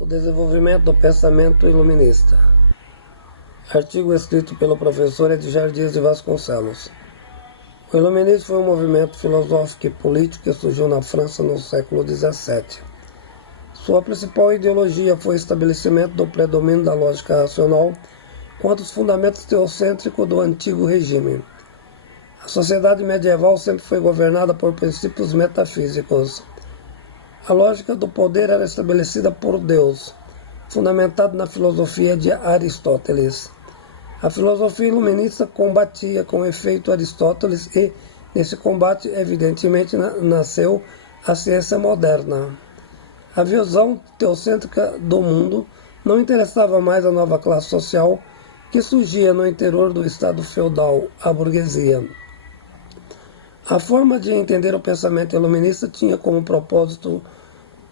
O desenvolvimento do pensamento iluminista. Artigo escrito pelo professor Edgar Dias de Vasconcelos. O iluminismo foi um movimento filosófico e político que surgiu na França no século XVII. Sua principal ideologia foi o estabelecimento do predomínio da lógica racional contra os fundamentos teocêntricos do antigo regime. A sociedade medieval sempre foi governada por princípios metafísicos. A lógica do poder era estabelecida por Deus, fundamentado na filosofia de Aristóteles. A filosofia iluminista combatia com efeito Aristóteles e, nesse combate, evidentemente, nasceu a ciência moderna. A visão teocêntrica do mundo não interessava mais a nova classe social que surgia no interior do estado feudal, a burguesia. A forma de entender o pensamento iluminista tinha como propósito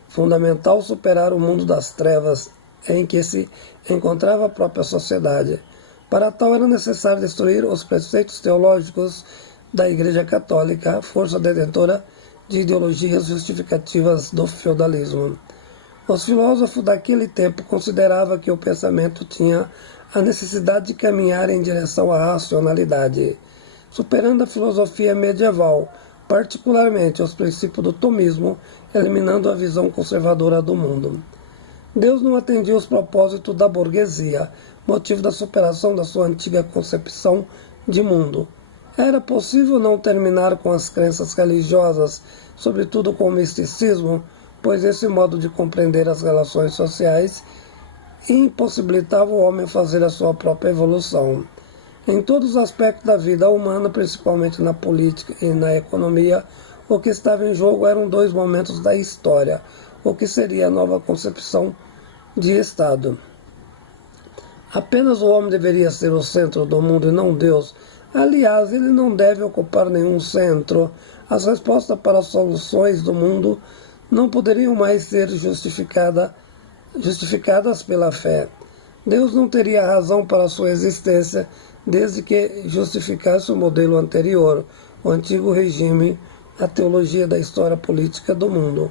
fundamental superar o mundo das trevas em que se encontrava a própria sociedade. Para tal era necessário destruir os preceitos teológicos da Igreja Católica, força detentora de ideologias justificativas do feudalismo. Os filósofos daquele tempo consideravam que o pensamento tinha a necessidade de caminhar em direção à racionalidade, superando a filosofia medieval, particularmente os princípios do tomismo, eliminando a visão conservadora do mundo. Deus não atendia os propósitos da burguesia, motivo da superação da sua antiga concepção de mundo. Era possível não terminar com as crenças religiosas, sobretudo com o misticismo, pois esse modo de compreender as relações sociais impossibilitava o homem fazer a sua própria evolução. Em todos os aspectos da vida humana, principalmente na política e na economia, o que estava em jogo eram dois momentos da história, o que seria a nova concepção de Estado. Apenas o homem deveria ser o centro do mundo e não Deus. Aliás, ele não deve ocupar nenhum centro. As respostas para as soluções do mundo não poderiam mais ser justificadas pela fé. Deus não teria razão para sua existência desde que justificasse o modelo anterior, o antigo regime, a teologia da história política do mundo.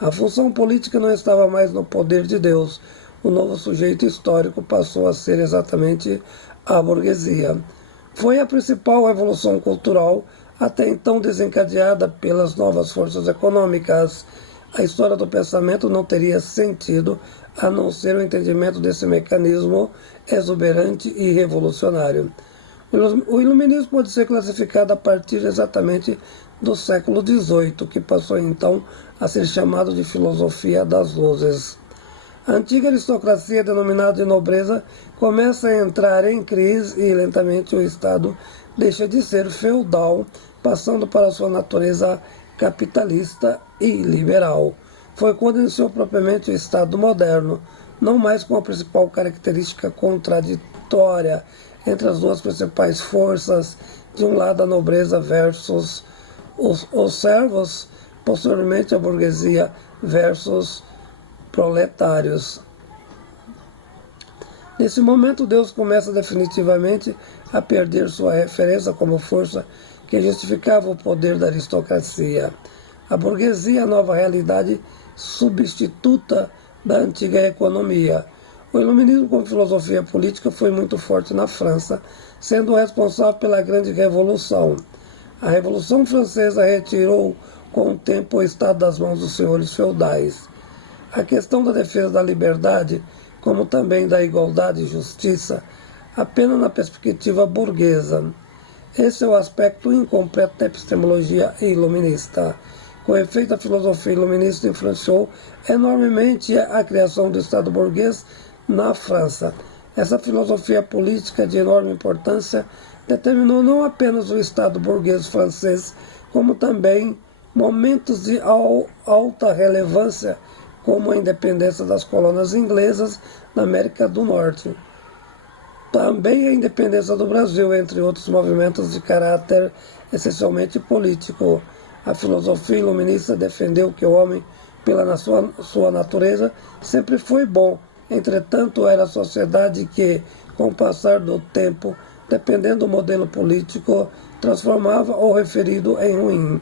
A função política não estava mais no poder de Deus. O novo sujeito histórico passou a ser exatamente a burguesia. Foi a principal revolução cultural, até então desencadeada pelas novas forças econômicas. A história do pensamento não teria sentido a não ser o entendimento desse mecanismo exuberante e revolucionário. O iluminismo pode ser classificado a partir exatamente do século XVIII, que passou então a ser chamado de filosofia das luzes. A antiga aristocracia, denominada de nobreza, começa a entrar em crise e lentamente o Estado deixa de ser feudal, passando para sua natureza capitalista e liberal. Foi quando iniciou propriamente o Estado moderno, não mais com a principal característica contraditória entre as duas principais forças, de um lado a nobreza versus os servos, posteriormente a burguesia versus proletários. Nesse momento, Deus começa definitivamente a perder sua referência como força que justificava o poder da aristocracia. A burguesia, a nova realidade substituta da antiga economia. O iluminismo como filosofia política foi muito forte na França, sendo responsável pela Grande Revolução. A Revolução Francesa retirou com o tempo o Estado das mãos dos senhores feudais. A questão da defesa da liberdade, como também da igualdade e justiça, apenas na perspectiva burguesa. Esse é o aspecto incompleto da epistemologia iluminista. Com efeito, a filosofia iluminista influenciou enormemente a criação do Estado burguês na França. Essa filosofia política de enorme importância determinou não apenas o Estado burguês francês, como também momentos de alta relevância, como a independência das colônias inglesas na América do Norte. Também a independência do Brasil, entre outros movimentos de caráter essencialmente político. A filosofia iluminista defendeu que o homem, pela sua natureza, sempre foi bom. Entretanto, era a sociedade que, com o passar do tempo, dependendo do modelo político, transformava o referido em ruim.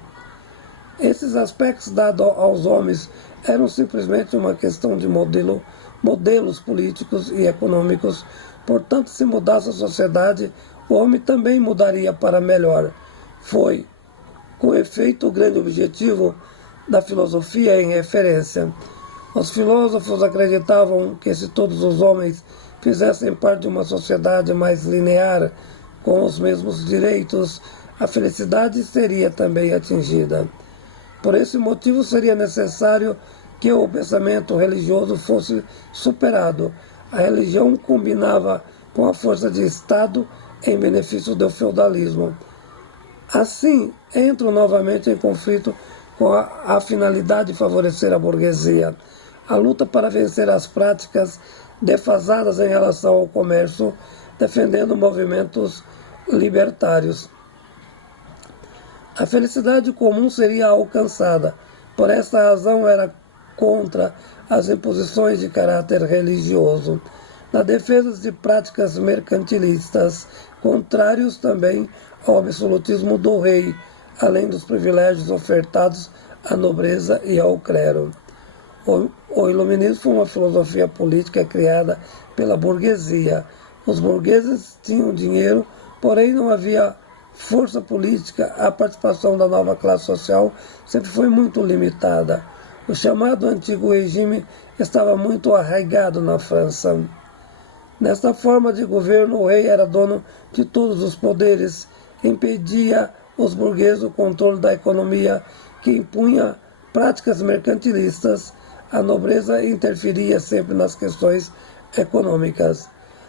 Esses aspectos dados aos homens eram simplesmente uma questão de modelos políticos e econômicos. Portanto, se mudasse a sociedade, o homem também mudaria para melhor. Foi, com efeito, o grande objetivo da filosofia em referência. Os filósofos acreditavam que se todos os homens fizessem parte de uma sociedade mais linear, com os mesmos direitos, a felicidade seria também atingida. Por esse motivo, seria necessário que o pensamento religioso fosse superado. A religião combinava com a força de Estado em benefício do feudalismo. Assim, entram novamente em conflito com a finalidade de favorecer a burguesia. A luta para vencer as práticas defasadas em relação ao comércio, defendendo movimentos libertários. A felicidade comum seria alcançada. Por esta razão, era contra as imposições de caráter religioso, na defesa de práticas mercantilistas, contrários também ao absolutismo do rei, além dos privilégios ofertados à nobreza e ao clero. O iluminismo foi uma filosofia política criada pela burguesia. Os burgueses tinham dinheiro, porém não havia força política. A participação da nova classe social sempre foi muito limitada. O chamado antigo regime estava muito arraigado na França. Nesta forma de governo, o rei era dono de todos os poderes, impedia os burgueses o controle da economia, que impunha práticas mercantilistas. A nobreza interferia sempre nas questões econômicas.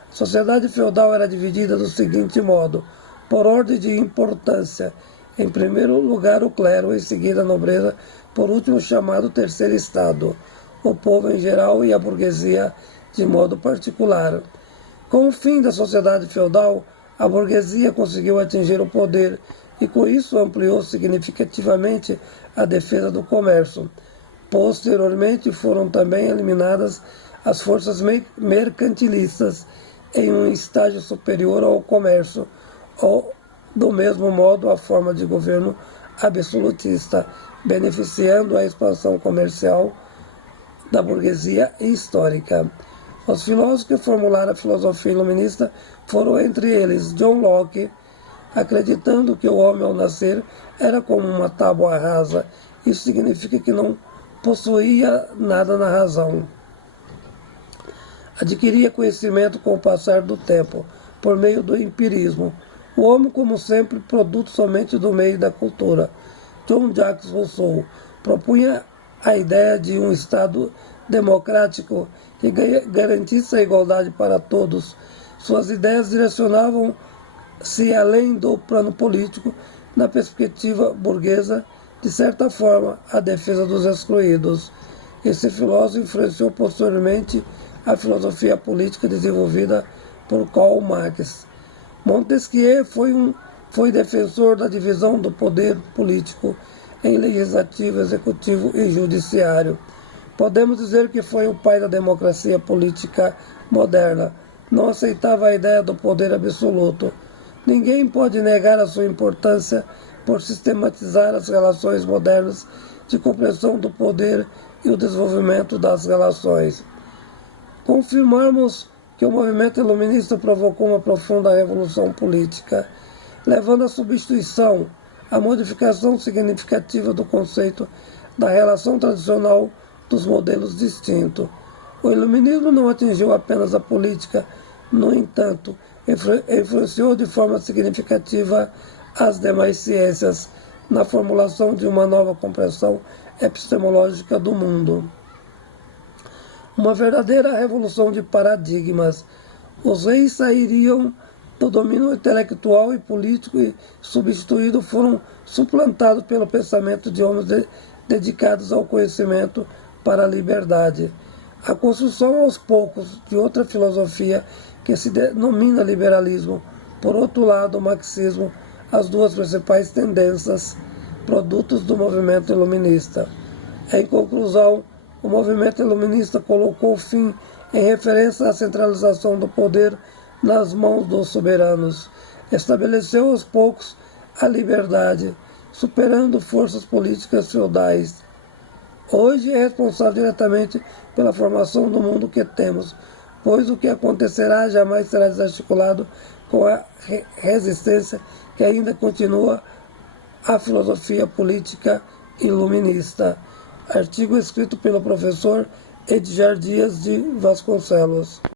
A sociedade feudal era dividida do seguinte modo, por ordem de importância. Em primeiro lugar, o clero, em seguida a nobreza, por último o chamado terceiro estado, o povo em geral e a burguesia de modo particular. Com o fim da sociedade feudal, a burguesia conseguiu atingir o poder e com isso ampliou significativamente a defesa do comércio. Posteriormente foram também eliminadas as forças mercantilistas em um estágio superior ao comércio, ou, do mesmo modo, a forma de governo absolutista, beneficiando a expansão comercial da burguesia histórica. Os filósofos que formularam a filosofia iluminista foram, entre eles, John Locke, acreditando que o homem ao nascer era como uma tábua rasa. Isso significa que não possuía nada na razão. Adquiria conhecimento com o passar do tempo, por meio do empirismo. O homem, como sempre, produto somente do meio da cultura. John Jacques Rousseau propunha a ideia de um Estado democrático que garantisse a igualdade para todos. Suas ideias direcionavam-se além do plano político, na perspectiva burguesa, de certa forma, a defesa dos excluídos. Esse filósofo influenciou posteriormente a filosofia política desenvolvida por Karl Marx. Montesquieu foi defensor da divisão do poder político em legislativo, executivo e judiciário. Podemos dizer que foi o pai da democracia política moderna. Não aceitava a ideia do poder absoluto. Ninguém pode negar a sua importância por sistematizar as relações modernas de compreensão do poder e o desenvolvimento das relações. Confirmamos que o movimento iluminista provocou uma profunda revolução política, levando à substituição, à modificação significativa do conceito da relação tradicional dos modelos distintos. O iluminismo não atingiu apenas a política, no entanto, influenciou de forma significativa as demais ciências na formulação de uma nova compreensão epistemológica do mundo. Uma verdadeira revolução de paradigmas. Os reis sairiam do domínio intelectual e político e foram suplantados pelo pensamento de homens dedicados ao conhecimento para a liberdade. A construção aos poucos de outra filosofia que se denomina liberalismo. Por outro lado, o marxismo, as duas principais tendências, produtos do movimento iluminista. Em conclusão, o movimento iluminista colocou fim em referência à centralização do poder nas mãos dos soberanos. Estabeleceu aos poucos a liberdade, superando forças políticas feudais. Hoje é responsável diretamente pela formação do mundo que temos, pois o que acontecerá jamais será desarticulado com a resistência que ainda continua à filosofia política iluminista. Artigo escrito pelo professor Edgar Dias de Vasconcelos.